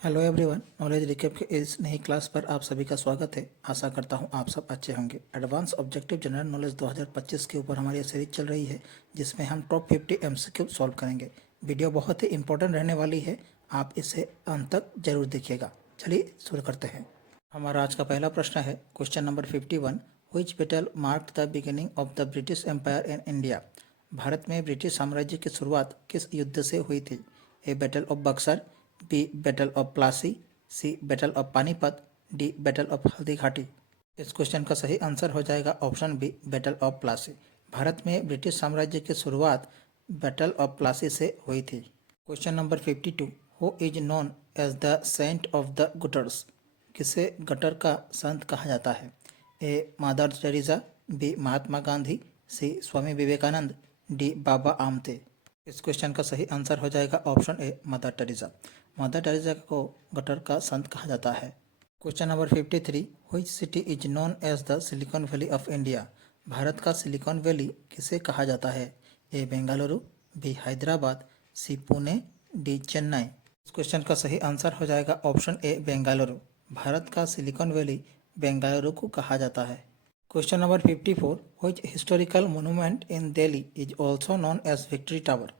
Hello everyone, knowledge recap के इस नई क्लास पर आप सभी का स्वागत है। आशा करता हूं आप सब अच्छे होंगे। एडवांस ऑब्जेक्टिव जनरल नॉलेज 2025 के ऊपर हमारी सीरीज चल रही है, जिसमें हम टॉप 50 एमसीक्यू सॉल्व करेंगे। वीडियो बहुत ही इंपॉर्टेंट रहने वाली है, आप इसे अंत तक जरूर देखिएगा। चलिए शुरू करते हैं। हमारा आज का पहला प्रश्न है question number 51। Which battle marked the beginning of the British empire in India. भारत में ब्रिटिश साम्राज्य की शुरुआत किस युद्ध से हुई थी? A battle of Buxar, B battle of Plassey, C battle of Panipat, D battle of Haldi Ghati. इस क्वेश्चन का सही आंसर हो जाएगा option B battle of Plassey. भारत में ब्रिटिश साम्राज्य की शुरुआत बैटल ऑफ प्लासी से हुई थी। Question number 52। Who is known as the saint of the gutters. किसे गटर का संत कहा जाता है? A Mother Teresa, B Mahatma Gandhi, C Swami Vivekananda, D Baba Amte. इस क्वेश्चन का सही आंसर हो जाएगा option A Mother Teresa. Mother Teresa को गटर का संत कहा जाता है। Question number 53। Which city is known as the Silicon Valley of India. Bharat का सिलिकॉन वैली किसे कहा जाता है? ए बेंगलुरु, बी हैदराबाद, सी पुणे, डी चेन्नई। इस क्वेश्चन का सही आंसर हो जाएगा ऑप्शन ए बेंगलुरु। भारत का सिलिकॉन वैली बेंगलुरु को कहा जाता है। Question number 54। Which historical monument in Delhi is also known as victory tower.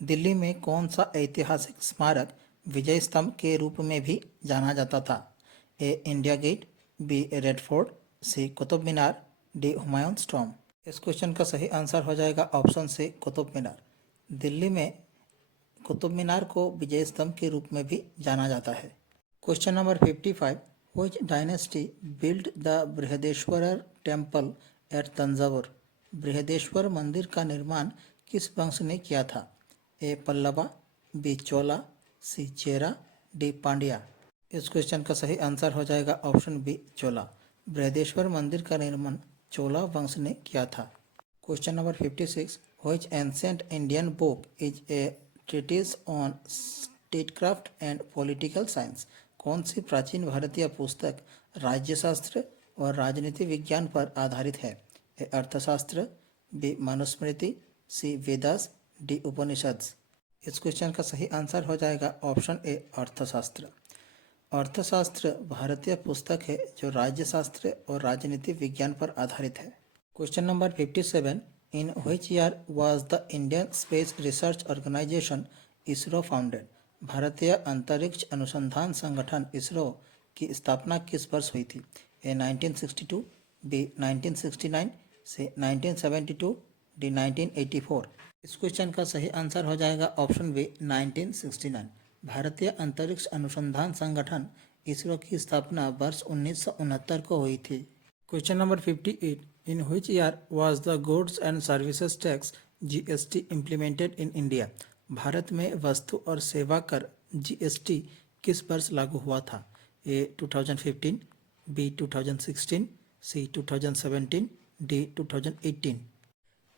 Delhi में कौन सा ऐतिहासिक स्मारक विजय स्तंभ के रूप में भी जाना जाता था? A India Gate, B Red Fort, C Qutub Minar, D Humayun Tomb. इस क्वेश्चन का सही आंसर हो जाएगा ऑप्शन सी कुतुब मीनार। दिल्ली में कुतुब मीनार को विजय स्तंभ के रूप में भी जाना जाता है। Question number 55। Which dynasty build the Brihadeshwara temple at Thanjavur. Brihadeshwar मंदिर का निर्माण किस वंश ने किया था? A Pallava, B Chola, C Chera, D Pandya. इस क्वेश्चन का सही आंसर हो जाएगा ऑप्शन बी चोला। बृहदेश्वर मंदिर का निर्माण चोला वंश ने किया था। Question number 56। Which ancient Indian book is a treatise on statecraft and political science. कौन सी प्राचीन भारतीय पुस्तक राज्यशास्त्र और राजनीति विज्ञान पर आधारित है? ए अर्थशास्त्र, बी मनुस्मृति, सी वेदास, डी उपनिषद। इस क्वेश्चन का सही आंसर हो जाएगा ऑप्शन ए अर्थशास्त्र। अर्थशास्त्र भारतीय पुस्तक है जो राज्यशास्त्र और राजनीति विज्ञान पर आधारित है। Question number 57। In which year was the Indian space research organisation ISRO founded. भारतीय अंतरिक्ष अनुसंधान संगठन इसरो की स्थापना किस वर्ष हुई थी? ए 1962, बी 1969, सी 1972, डी 1984। इस क्वेश्चन का सही आंसर हो जाएगा ऑप्शन बी 1969। भारतीय अंतरिक्ष अनुसंधान संगठन इसरो की स्थापना वर्ष 1969 को हुई थी। Question number 58। In which year was the goods and services tax GST implemented in India. भारत में वस्तु और सेवा कर जीएसटी किस वर्ष लागू हुआ था? ए 2015, बी 2016, सी 2017, डी 2018।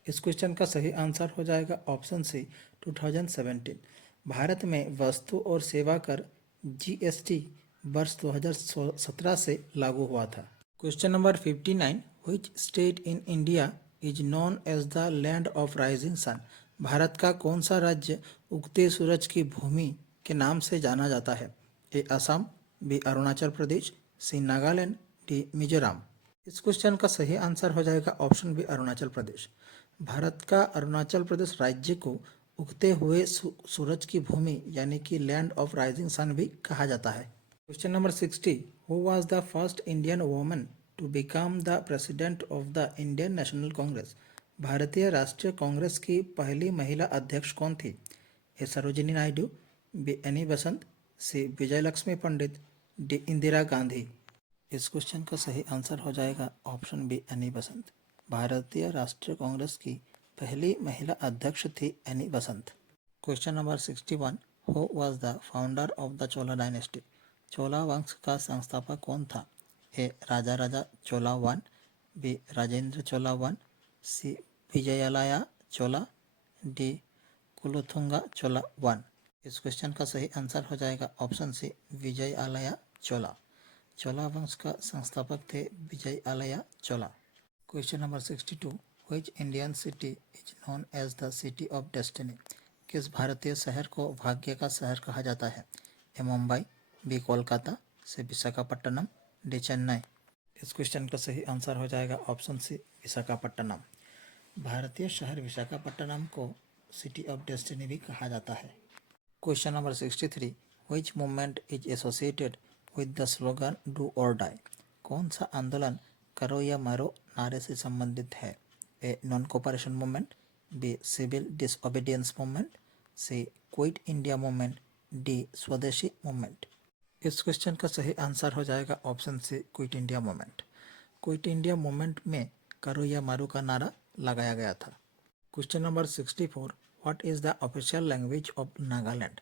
इस क्वेश्चन का सही आंसर हो जाएगा ऑप्शन सी 2017। भारत में वस्तु और सेवा कर जीएसटी वर्ष 2017 से लागू हुआ था। Question number 59। Which state in India is known as the land of rising sun. भारत का कौन सा राज्य उगते सूरज की भूमि के नाम से जाना जाता है? ए असम, बी अरुणाचल प्रदेश, सी नागालैंड, डी मिजोरम। इस क्वेश्चन का सही आंसर हो जाएगा ऑप्शन बी अरुणाचल प्रदेश। भारत का अरुणाचल प्रदेश राज्य को उगते हुए सूरज की भूमि यानी कि लैंड ऑफ राइजिंग सन भी कहा जाता है। Question number 60। Who was the first Indian woman to become the president of the Indian National Congress. भारतीय राष्ट्रीय कांग्रेस की पहली महिला अध्यक्ष कौन थी? A Sarojini Naidu, B Annie Besant, C Vijay Lakshmi Pandit, D Indira Gandhi. इस क्वेश्चन का सही आंसर हो जाएगा ऑप्शन बी एनी बसंत। भारतीय राष्ट्रीय कांग्रेस की पहली महिला अध्यक्ष थी Annie Besant. Question number 61। Who was the founder of the Chola dynasty. Chola वंश का संस्थापक कौन था? A Raja Raja Chola one, B Rajendra Chola one, C Vijayalaya Chola, D Kulothunga Chola one. इस क्वेश्चन का सही आंसर हो जाएगा ऑप्शन सी विजयालया चोला। चोला वंश का संस्थापक थे Vijayalaya Chola. Question number 62। Which Indian city is known as the city of destiny. किस भारतीय शहर को भाग्य का शहर कहा जाता है? A Mumbai, B Kolkata, C Visakhapatnam, D Chennai. इस क्वेश्चन का सही आंसर हो जाएगा ऑप्शन सी विशाखापट्टनम। भारतीय शहर विशाखापट्टनम को सिटी ऑफ डेस्टिनी भी कहा जाता है। Question number 63, which movement is associated with the slogan do और डाई? कौन सा आंदोलन करो या मरो नारे से संबंधित है? A non cooperation movement, B civil disobedience movement, C quit India movement, D Swadeshi movement. इस क्वेश्चन का सही आंसर हो जाएगा option C quit India movement. Quit India movement में करो या मारो का नारा लगाया गया था। Question number 64, what is the official language of Nagaland?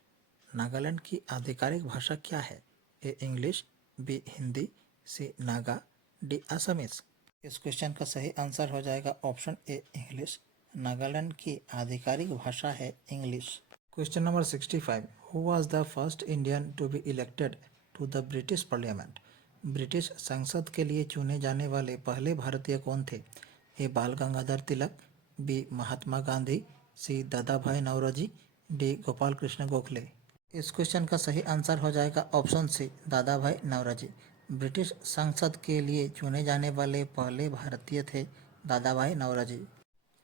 Nagaland की आधिकारिक भाषा क्या है? A English, B Hindi, C Naga, D Assamese. इस क्वेश्चन का सही आंसर हो जाएगा ऑप्शन ए इंग्लिश। नागालैंड की आधिकारिक भाषा है English. Question number 65, who was the first Indian to be elected to the British parliament? British संसद के लिए चुने जाने वाले पहले भारतीय कौन थे? ए बाल गंगाधर तिलक, बी महात्मा गांधी, सी दादा भाई नौरोजी, डी गोपाल कृष्ण गोखले। इस क्वेश्चन का सही आंसर हो जाएगा ऑप्शन सी दादा भाई नौरोजी। ब्रिटिश संसद के लिए चुने जाने वाले पहले भारतीय थे Dadabhai Naoroji.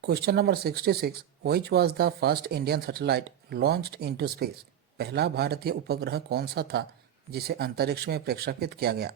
Question number 66, which was the first Indian satellite launched into space? पहला भारतीय उपग्रह कौन सा था जिसे अंतरिक्ष में प्रक्षेपित किया गया?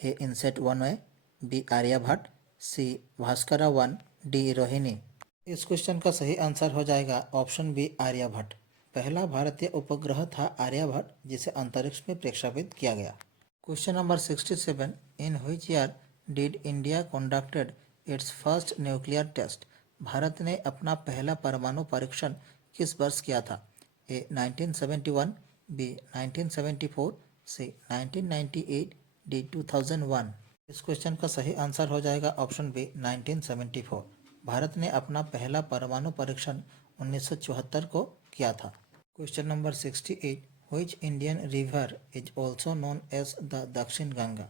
ए इनसेट 1A, बी आर्यभट्ट, सी भास्करा 1, डी रोहिणी। इस क्वेश्चन का सही आंसर हो जाएगा ऑप्शन बी आर्यभट्ट। पहला भारतीय उपग्रह था आर्यभट्ट जिसे अंतरिक्ष में प्रक्षेपित किया गया। Question number 67, in which year did India conducted its first nuclear test? भारत ने अपना पहला परमाणु परीक्षण किस वर्ष किया था? A 1971, B 1974, C 1998, D 2001। इस क्वेश्चन का सही आंसर हो जाएगा ऑप्शन बी 1974। भारत ने अपना पहला परमाणु परीक्षण 1974 को किया था। Question number 68, which Indian river is also known as the Dakshin Ganga?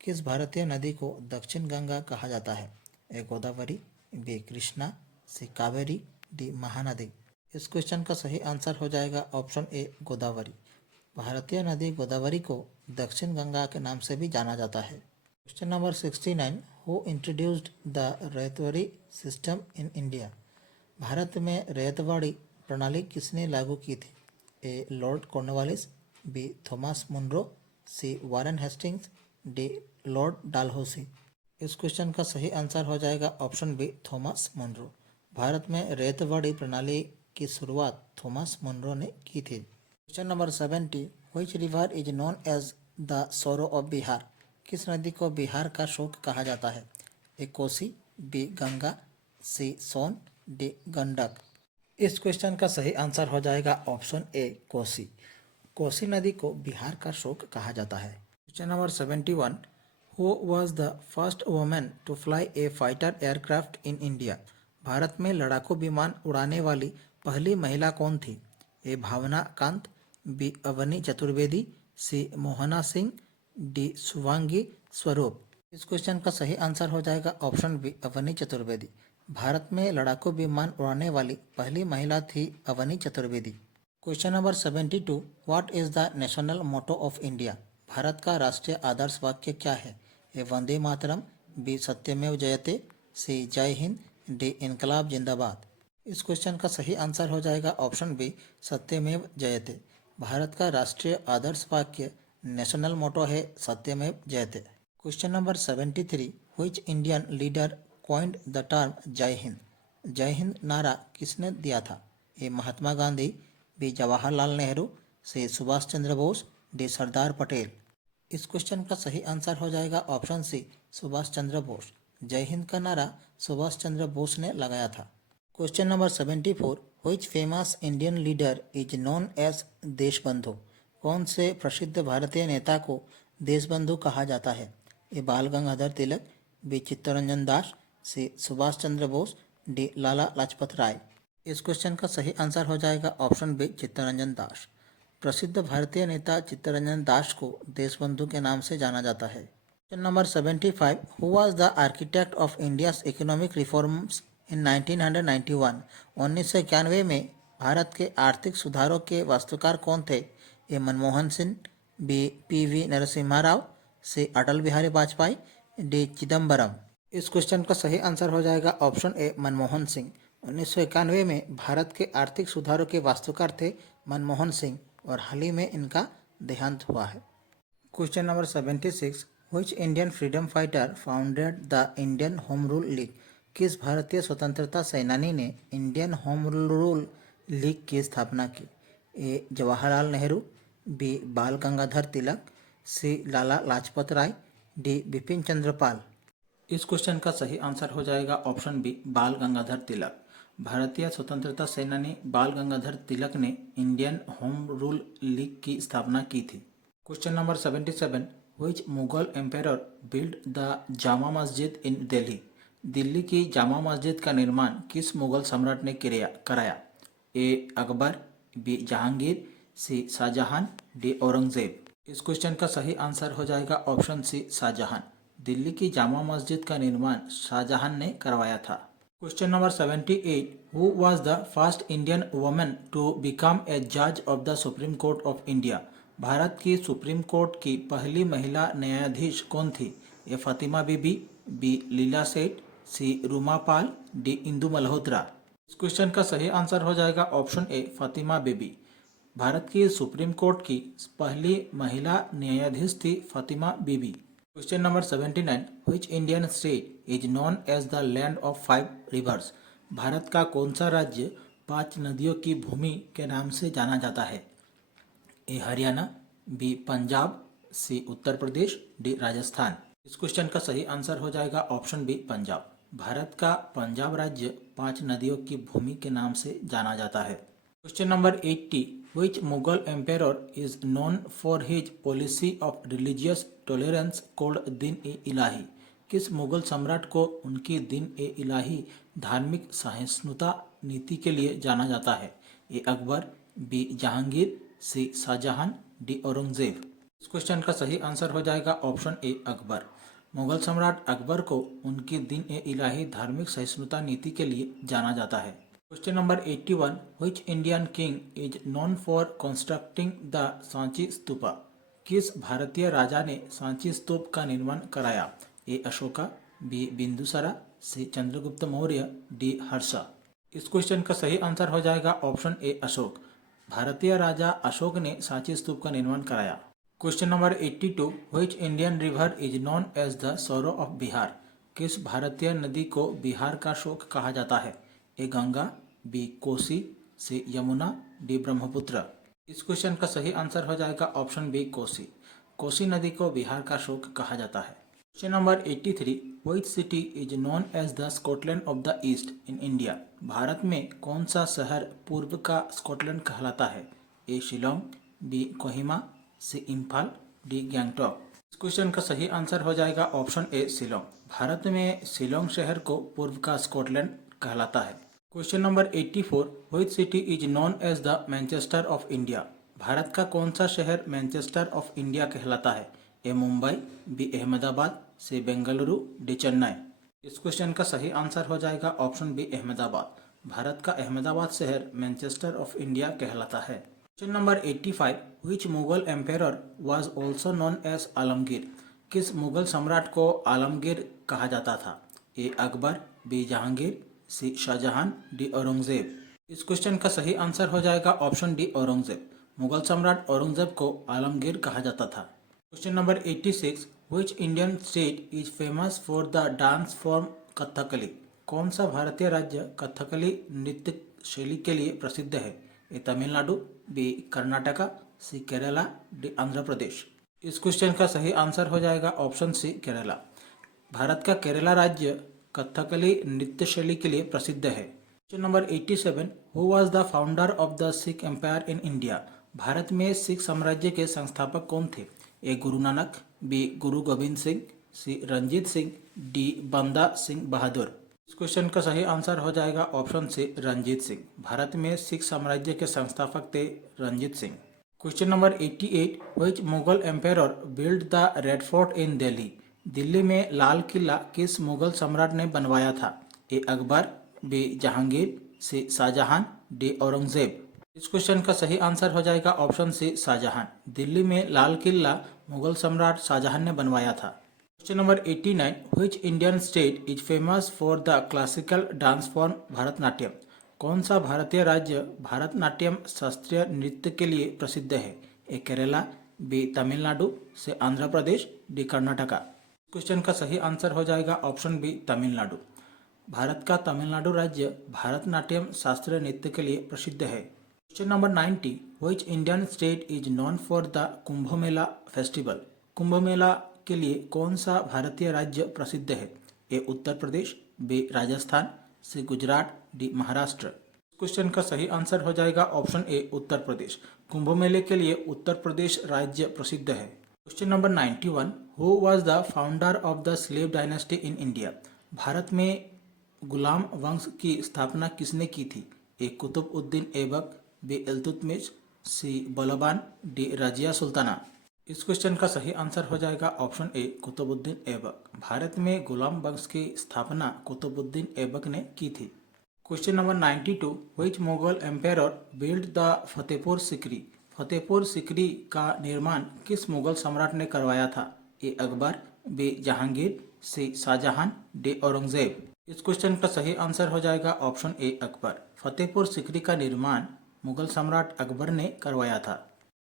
किस भारतीय नदी को दक्षिण गंगा कहा जाता है? ए गोदावरी, बी कृष्णा, सी कावेरी, डी महानदी। इस क्वेश्चन का सही आंसर हो जाएगा ऑप्शन ए गोदावरी। भारतीय नदी गोदावरी को दक्षिण गंगा के नाम से भी जाना जाता है। Question number 69, who introduced the Ryotwari system in India? भारत में रैयतवाड़ी प्रणाली किसने लागू की थी? A Lord Cornwallis, B Thomas Munro, C Warren Hastings, D Lord Dalhousie. इस क्वेश्चन का सही आंसर हो जाएगा ऑप्शन बी थॉमस मुनरो। भारत में रैयतवाड़ी प्रणाली की शुरुआत थॉमस मुनरो ने की थी। Question number 70, which river is known as the sorrow of Bihar? किस नदी को बिहार का शोक कहा जाता है? A Kosi, B Ganga, C Son, D Gandak. इस क्वेश्चन का सही आंसर हो जाएगा ऑप्शन ए कोसी। कोसी नदी को बिहार का शोक कहा जाता है। Question number 71, who was the first women to fly a fighter aircraft in India? भारत में लड़ाकू विमान उड़ाने वाली पहली महिला कौन थी? A Bhawana Kanth, B Avani Chaturvedi, C Mohana Singh, D Shubhangi Swaroop. इस क्वेश्चन का सही आंसर हो जाएगा ऑप्शन बी अवनी चतुर्वेदी। भारत में लड़ाकू विमान उड़ाने वाली पहली महिला थी Avani Chaturvedi. Question number 72, what is the national motto of India? Bharat का राष्ट्रीय आदर्श वाक्य क्या है? ए वंदे मातरम, बी सत्यमेव जयते, सी जय हिंद, डी इनकलाब जिंदाबाद। इस क्वेश्चन का सही आंसर हो जाएगा ऑप्शन बी सत्यमेव जयते। भारत का राष्ट्रीय आदर्श वाक्य नेशनल मोटो है सत्यमेव जयते। Question number 73, which Indian leader coined the term जय हिंद? जय हिंद नारा किसने दिया था? ए महात्मा गांधी, बी जवाहरलाल नेहरू, सी सुभाष चंद्र बोस, डी सरदार पटेल। इस क्वेश्चन का सही आंसर हो जाएगा ऑप्शन सी सुभाष चंद्र बोस। जय हिंद का नारा सुभाष चंद्र बोस ने लगाया था। Question number 74, which famous Indian leader is known as Deshbandhu? कौन से प्रसिद्ध भारतीय नेता को देशबंधु कहा जाता है? ए बाल गंगाधर तिलक, बी चित्तरंजन दास, सी सुभाष चंद्र बोस, डी लाला लाजपत राय। इस क्वेश्चन का सही आंसर हो जाएगा ऑप्शन बी चित्तरंजन दास। प्रसिद्ध भारतीय नेता चित्तरंजन दास को देशबंधु के नाम से जाना जाता है। Question number 75, who was the architect of India's economic reforms in 1991? 1991 में भारत के आर्थिक सुधारों के वास्तुकार कौन थे? ए मनमोहन सिंह, बी PV नरसिम्हा राव, सी अटल बिहारी वाजपेयी, डी चिदम्बरम। इस क्वेश्चन का सही आंसर हो जाएगा ऑप्शन ए मनमोहन सिंह। 1991 में भारत के आर्थिक सुधारों के वास्तुकार थे मनमोहन सिंह और हाल ही में इनका देहांत हुआ है। Question number 76, which Indian freedom fighter founded the Indian home rule league? किस भारतीय स्वतंत्रता सेनानी ने इंडियन होम रूल लीग की स्थापना की? ए जवाहरलाल नेहरू, बी बाल गंगाधर तिलक, सी लाला लाजपत राय, डी बिपिन चंद्र पाल। इस क्वेश्चन का सही आंसर हो जाएगा ऑप्शन बी बाल गंगाधर तिलक। भारतीय स्वतंत्रता सेनानी बाल गंगाधर तिलक ने इंडियन होम रूल लीग की स्थापना की थी। Question number 77, which Mughal emperor build the Jama Masjid इन दिल्ली? दिल्ली की जामा मस्जिद का निर्माण किस मुगल सम्राट ने कराया? ए Akbar, B Jahangir, C Shahjahan, D Aurangzeb. इस क्वेश्चन का सही आंसर हो जाएगा ऑप्शन सी शाहजहां। दिल्ली की जामा मस्जिद का निर्माण शाहजहां ने करवाया था। Question number 78, who was the first Indian woman to become a जज of the Supreme Court of India? भारत की सुप्रीम कोर्ट की पहली महिला न्यायाधीश कौन थी? ए फातिमा बीबी, B Leila Seth, C Ruma Pal, D Indu Malhotra. इस क्वेश्चन का सही आंसर हो जाएगा ऑप्शन ए फातिमा बीबी। भारत की सुप्रीम कोर्ट की पहली महिला न्यायाधीश थी Fatima Bibi. Question number 79, which Indian state is known as the land of 5 rivers? भारत का कौन सा राज्य 5 नदियों की भूमि के नाम से जाना जाता है? ए हरियाणा, बी पंजाब, सी उत्तर प्रदेश, डी राजस्थान। इस क्वेश्चन का सही आंसर हो जाएगा ऑप्शन बी पंजाब। भारत का पंजाब राज्य 5 नदियों की भूमि के नाम से जाना जाता है। Question number 80, which Mughal emperor is known for his policy of religious tolerance called दिन ए इलाही? किस मुगल सम्राट को उनकी दिन ए इलाही धार्मिक सहिष्णुता नीति के लिए जाना जाता है? ए Akbar, B Jahangir, C Shahjahan, D Aurangzeb. इस क्वेश्चन का सही आंसर हो जाएगा ऑप्शन ए अकबर। मुगल सम्राट अकबर को उनकी दिन ए इलाही धार्मिक सहिष्णुता नीति के लिए जाना जाता है। Question number 81, which Indian king is known for constructing the Sanchi stupa? किस भारतीय राजा ने सांची स्तूप का निर्माण कराया? ए अशोका, बी बिंदुसारा, सी चंद्रगुप्त मौर्य, डी हर्षा। इस क्वेश्चन का सही आंसर हो जाएगा ऑप्शन ए अशोक। भारतीय राजा अशोक ने सांची स्तूप का निर्माण कराया। Question number 82, which Indian river is known as the sorrow of Bihar? किस भारतीय नदी को बिहार का शोक कहा जाता है? ए गंगा, बी कोसी, सी यमुना, डी ब्रह्मपुत्र। इस क्वेश्चन का सही आंसर हो जाएगा ऑप्शन बी कोसी। कोसी नदी को बिहार का शोक कहा जाता है। Question number 83, which city is known as the Scotland of the east in India? भारत में कौन सा शहर पूर्व का स्कॉटलैंड कहलाता है? A Shillong, B Kohima, C Imphal, D Gangtok. इस क्वेश्चन का सही आंसर हो जाएगा ऑप्शन ए शिलोंग। भारत में शिलोंग शहर को पूर्व का स्कॉटलैंड कहलाता है। Question number 84, which city is known as the Manchester of India? Bharat का कौन सा शहर मैनचेस्टर ऑफ इंडिया कहलाता है? A Mumbai, B Ahmedabad, C Bengaluru, D Chennai. इस क्वेश्चन का सही आंसर हो जाएगा ऑप्शन बी अहमदाबाद। भारत का अहमदाबाद शहर मैनचेस्टर ऑफ इंडिया कहलाता है। Question number 85, which Mughal emperor was also known as Alamgir? किस मुगल सम्राट को आलमगीर कहा जाता था? A Akbar, B Jahangir, C Shahjahan, D Aurangzeb. इस क्वेश्चन का सही आंसर हो जाएगा ऑप्शन डी औरंगजेब। मुगल सम्राट औरंगजेब को आलमगीर कहा जाता था। Question number 86, which Indian state is famous for the dance form Kathakali? कौन सा भारतीय राज्य कथकली नृत्य शैली के लिए प्रसिद्ध है? ए तमिलनाडु, बी कर्नाटका, सी केरला, डी आंध्र प्रदेश। इस क्वेश्चन का सही आंसर हो जाएगा ऑप्शन सी केरला। भारत का केरला राज्य कथकली नृत्य शैली के लिए प्रसिद्ध है। Question number 87, who was the founder of the Sikh empire in India? भारत में सिख साम्राज्य के संस्थापक कौन थे? ए गुरु नानक, बी गुरु गोविंद सिंह, सी रंजीत सिंह, डी बंदा सिंह बहादुर। इस क्वेश्चन का सही आंसर हो जाएगा ऑप्शन सी रंजीत सिंह। भारत में सिख साम्राज्य के संस्थापक थे Ranjit Singh. Question number 88, which Mughal emperor build the Red Fort in Delhi? Delhi में लाल किला किस मुगल सम्राट ने बनवाया था? A Akbar, B Jahangir, C Shahjahan, D Aurangzeb. इस क्वेश्चन का सही आंसर हो जाएगा ऑप्शन सी शाहजहां। दिल्ली में लाल किला मुगल सम्राट शाहजहां ने बनवाया था। Question number 89, which Indian state is famous for the classical dance form Bharatanatyam? कौन सा भारतीय राज्य भरतनाट्यम शास्त्रीय नृत्य के लिए प्रसिद्ध है? ए केरला, बी तमिलनाडु, से आंध्र प्रदेश, डी कर्नाटका। क्वेश्चन का सही आंसर हो जाएगा ऑप्शन बी तमिलनाडु। भारत का तमिलनाडु राज्य भरतनाट्यम शास्त्रीय नृत्य के लिए प्रसिद्ध है। Question number 90, which Indian state is known for the Kumbh Mela festival? Kumbh Mela के लिए कौन सा भारतीय राज्य प्रसिद्ध है? A Uttar Pradesh, B Rajasthan, C Gujarat, D Maharashtra. Question का सही आंसर हो जाएगा ऑप्शन ए उत्तर प्रदेश। कुंभ मेले के लिए उत्तर प्रदेश राज्य प्रसिद्ध है। Question number 91, who was the founder of the slave dynasty in India? भारत में गुलाम वंश की स्थापना किसने की थी? ए कुतुब उद्दीन ऐबक, बी इल्तुतमिश, सी बलबान, डी रजिया सुल्ताना। इस क्वेश्चन का सही आंसर हो जाएगा ऑप्शन ए कुतुबुद्दीन ऐबक। भारत में गुलाम वंश की स्थापना कुतुबुद्दीन ऐबक ने की थी। Question number 92, which Mughal empire build the Fatehpur Sikri? Fatehpur Sikri का निर्माण किस मुगल सम्राट ने करवाया था? A Akbar, B Jahangir, C Shahjahan, D Aurangzeb. इस क्वेश्चन का सही आंसर हो जाएगा ऑप्शन ए अकबर। फतेहपुर सिकरी का निर्माण मुगल सम्राट अकबर ने करवाया था।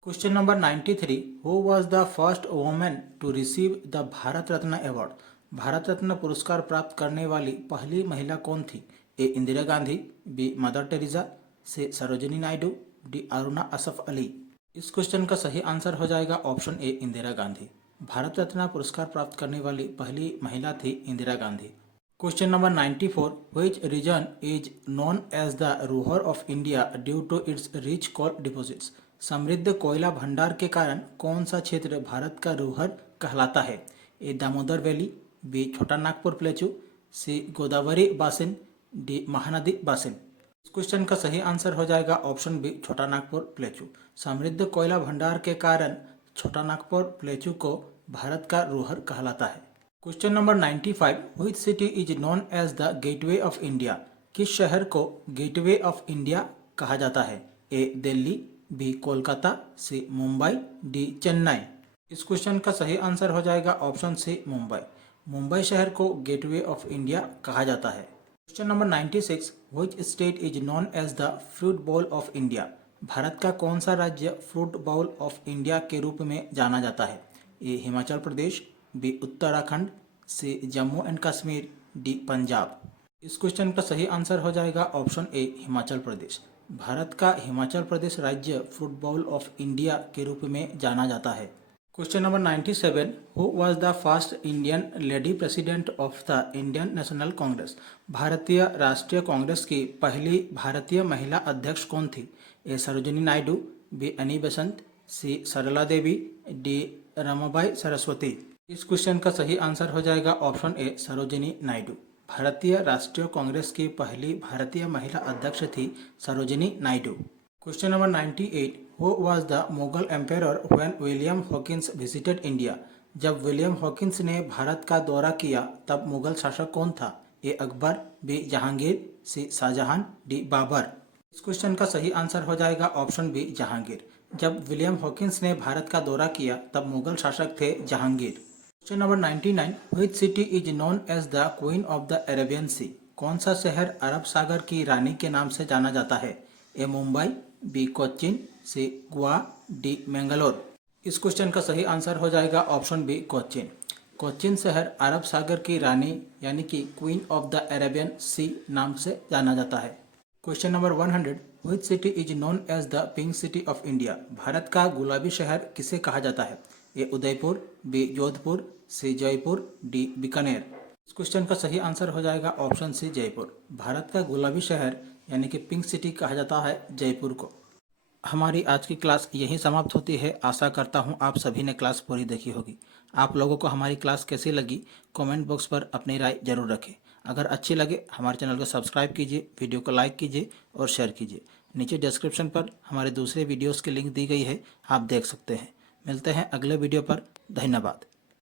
Question number 93, who was the first women to receive the Bharat Ratna award? Bharat Ratna पुरस्कार प्राप्त करने वाली पहली महिला कौन थी? A Indira Gandhi, B Mother Teresa, C Sarojini Naidu, D Aruna Asaf Ali. इस क्वेश्चन का सही आंसर हो जाएगा ऑप्शन ए इंदिरा गांधी। भारत रत्न पुरस्कार प्राप्त करने वाली पहली महिला थी Indira Gandhi. Question number 94, which region is known as the Ruhr of India due to its rich coal deposits? समृद्ध कोयला भंडार के कारण कौन सा क्षेत्र भारत का रूहर कहलाता है? ए Damodar valley, B Chota Nagpur plateau, C Godavari basin, D Mahanadi basin. इस क्वेश्चन का सही आंसर हो जाएगा ऑप्शन बी छोटा नागपुर प्लेटू। समृद्ध कोयला भंडार के कारण छोटा नागपुर प्लेटू को भारत का रूहर कहलाता है। Question number 95, which city is known as the gateway of India? किस शहर को गेटवे ऑफ इंडिया कहा जाता है? A Delhi, B Kolkata, C Mumbai, D Chennai. इस क्वेश्चन का सही आंसर हो जाएगा ऑप्शन सी मुंबई। मुंबई शहर को गेटवे ऑफ इंडिया कहा जाता है। Question number 96, which state is known as the fruit bowl of India? Bharat का कौन सा राज्य फ्रूट बाउल ऑफ इंडिया के रूप में जाना जाता है? A Himachal Pradesh, B Uttarakhand, C Jammu and Kashmir, D Punjab. इस क्वेश्चन का सही आंसर हो जाएगा ऑप्शन ए हिमाचल प्रदेश। भारत का हिमाचल प्रदेश राज्य फ्रूट बाउल ऑफ इंडिया के रूप में जाना जाता है। Question number 97, who was the first Indian lady president of the Indian National Congress? भारतीय राष्ट्रीय कांग्रेस की पहली भारतीय महिला अध्यक्ष कौन थी? ए सरोजिनी नायडू, बी अनी बेसेंट, सी सरला देवी, डी रमाबाई सरस्वती। इस क्वेश्चन का सही आंसर हो जाएगा ऑप्शन ए सरोजिनी नायडू। भारतीय राष्ट्रीय कांग्रेस की पहली भारतीय महिला अध्यक्ष थी Sarojini Naidu. Question number 98, who was the Mughal empire when William Hawkins visited India? जब विलियम हॉकिंस ने भारत का दौरा किया तब मुगल शासक कौन था? A Akbar, B Jahangir, C Shahjahan, D Babar. इस क्वेश्चन का सही आंसर हो जाएगा ऑप्शन बी जहांगीर। जब विलियम हॉकिंस ने भारत का दौरा किया तब मुगल शासक थे Jahangir. Question number 99, which city is known as the queen of the Arabian sea? कौन सा शहर अरब सागर की रानी के नाम से जाना जाता है? A Mumbai, B Cochin, C Goa, D Mangalore. इस क्वेश्चन का सही आंसर हो जाएगा ऑप्शन बी कोच्चिन। कोच्चिन शहर अरब सागर की रानी यानी कि queen of the Arabian sea नाम से जाना जाता है। Question number 100, which city is known as the pink city of India? Bharat का गुलाबी शहर किसे कहा जाता है? A Udaipur, B Jodhpur, C Jaipur, D Bikaner. इस क्वेश्चन का सही आंसर हो जाएगा ऑप्शन सी जयपुर। भारत का गुलाबी शहर यानी कि पिंक सिटी कहा जाता है जयपुर को। हमारी आज की क्लास यहीं समाप्त होती है। आशा करता हूँ आप सभी ने क्लास पूरी देखी होगी। आप लोगों को हमारी क्लास कैसी लगी कमेंट बॉक्स पर अपनी राय जरूर रखें। अगर अच्छी लगे हमारे चैनल को सब्सक्राइब कीजिए, वीडियो को लाइक कीजिए और शेयर कीजिए। नीचे डिस्क्रिप्शन पर हमारे दूसरे वीडियोस की लिंक दी गई है, आप देख सकते हैं। मिलते हैं अगले वीडियो पर। धन्यवाद।